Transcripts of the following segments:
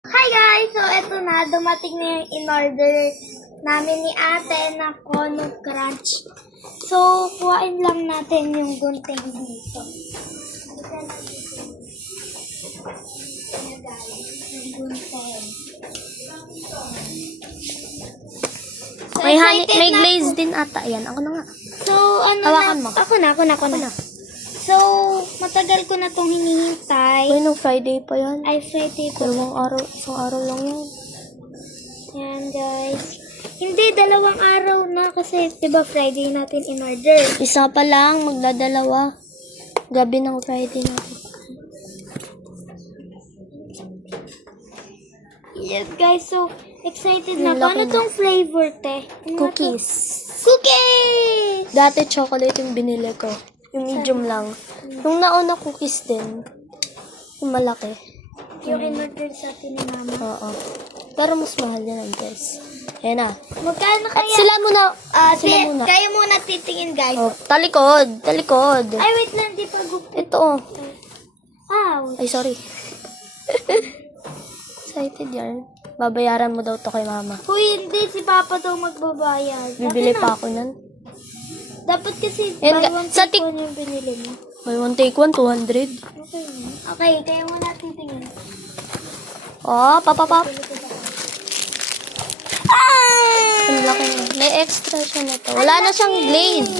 Hi guys! So, eto na. Dumating na yung in-order namin ni ate na Kono Crunch. So, kuhain lang natin yung gunting dito. Ayan guys, yung gunting. So, May honey, excited may na glaze ako. din ata. Yan, ako na nga. So, ano Hawakan na? mo. Ako na. So, matagal ko na itong hinihintay. Uy, nung Friday pa yan. Ay, Friday po. Isang araw lang yan. Yan guys. Hindi, 2 araw na kasi 'di ba Friday natin in order. Isa pa lang, magdadalawa. Gabi ng Friday natin. Yes guys, so excited na. Yung Paano laki na. tong flavor, te? Ano nga to? Cookies. Cookies! Dati chocolate yung binili ko. Yung medium lang. Yung nauna cookies din. Yung malaki. Yung in order sa atin ni mama. Oo. Pero mas mahal yan, guys. Ayan na. Magkano At kaya? sila muna. Sila Sige, muna. kayo muna titingin guys. Oh, talikod. Talikod. Ay, wait lang, di pa gupit. Ito oh. Ouch. Ay, sorry. Excited yan. Babayaran mo daw to kay mama. Uy, hindi. Si Papa daw magbabayad. Bibili Okay na. pa ako nan. Dapat kasi Yan, buy one sa take one yung binili mo. Buy one take one, 200. Okay na. Okay, kayo muna titingin. Oh, papapap. Ah! Ang laki na. May extra siya na to. Wala na siyang glaze.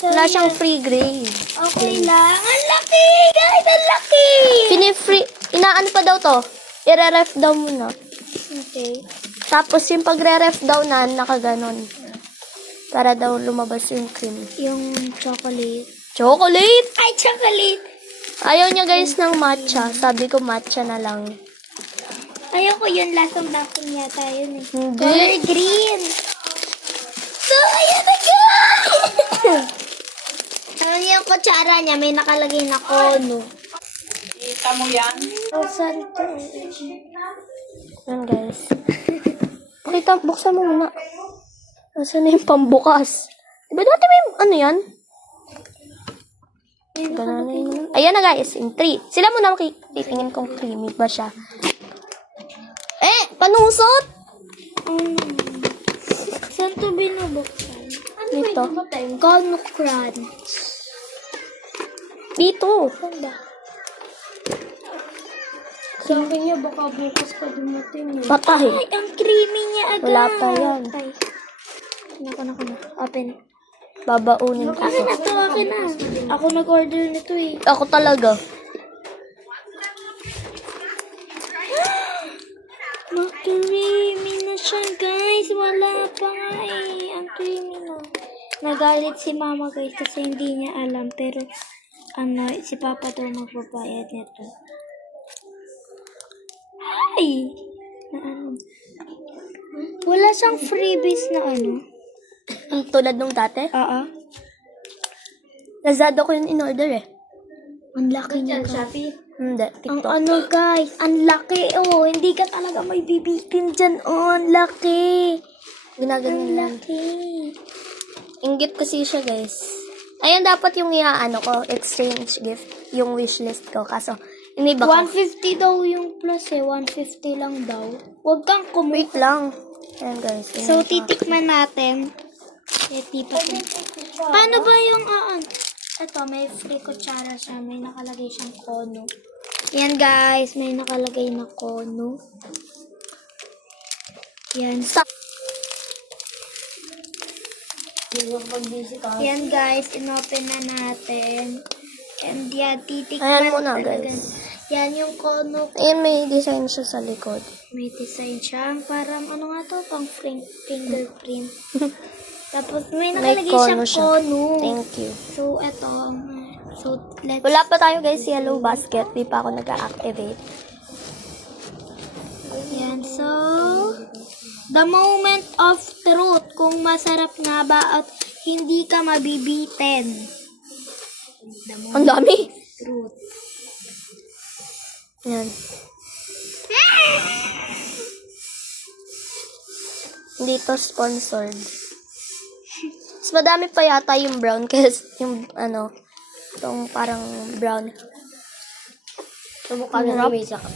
Wala siyang free glaze. Okay lang. Ang laki! Guys, ang laki! Pini-free. Inaan pa daw to. Ire-ref daw muna. Okay. Tapos yung pagre-ref daw na, nakaganon. Para daw lumabas yung cream. Yung chocolate. Chocolate! Ay, chocolate! Ayaw niya guys ng matcha. Sabi ko matcha na lang. Ayoko yun. Lasang-lasang yata yun eh. Hindi. Color green. So, ayan na guys! Ano yung kutsara niya? May nakalagay na kono. Kita mo yan? Oh, saan to? Yan guys. Pakita, buksan mo muna. Nasaan na yung pambukas? Diba dati may ano yan? Ganun na yun. Ayan na guys, in 3. Sila muna titingin kung creamy ba siya. Panusot! Saan to binubuksan? Dito. Kono Crunch. Dito. Saan ba? Sabi niya baka bukas pa dumating eh. Patay. Ay, ang creamy niya agad. Wala pa yan. Ay. Naku. Open. Babaunin ko Akin na ito. to, akin na. Ako nag-order nito eh. Ako talaga. Ma-creamy na siya, guys. Wala pa nga eh. Ang creamy na. Nagalit si mama, guys, kasi hindi niya alam. Pero, si papa daw magbabayad nito. Ay! Na ano? Wala siyang freebies na ano. Ang tulad nung dati. Oo. Lazada ko yun in order eh. Ang laki niya, guys. Hindi. Ang TikTok. ano, guys. Ang laki, oh. Hindi ka talaga may bibitin dyan, oh. Ang laki. Ginaganyan Ang lang. laki. Inggit kasi siya guys. Ayan dapat yung iaano ko. Exchange gift. Yung wishlist ko. Kaso, iniba ko. 150 daw yung plus eh. 150 lang daw. Huwag kang Wait kumuha. lang. Ayan guys. So, titikman natin. Paano ba yung ito, may free kutsara siya. May nakalagay siyang kono. Yan guys, may nakalagay na kono. Yan. Yan guys, inopen na natin. And yan, titikman. Ayan muna, talaga. guys. Yan yung kono. Ayan may design siya sa likod. May design siya. Parang ano nga to? Pang fingerprint. Tapos may nakalagay kono siyang siya. kono. Thank you. So, eto. So, let's... Wala pa tayo guys. Yellow basket. Di pa ako nag-activate. Yan. So, the moment of truth. Kung masarap nga ba at hindi ka mabibitin. The moment Ang dami. of truth. Yan. Hindi to sponsored. Mas madami pa yata yung brown kasi yung ano, itong parang brown. Tumukha na may saka.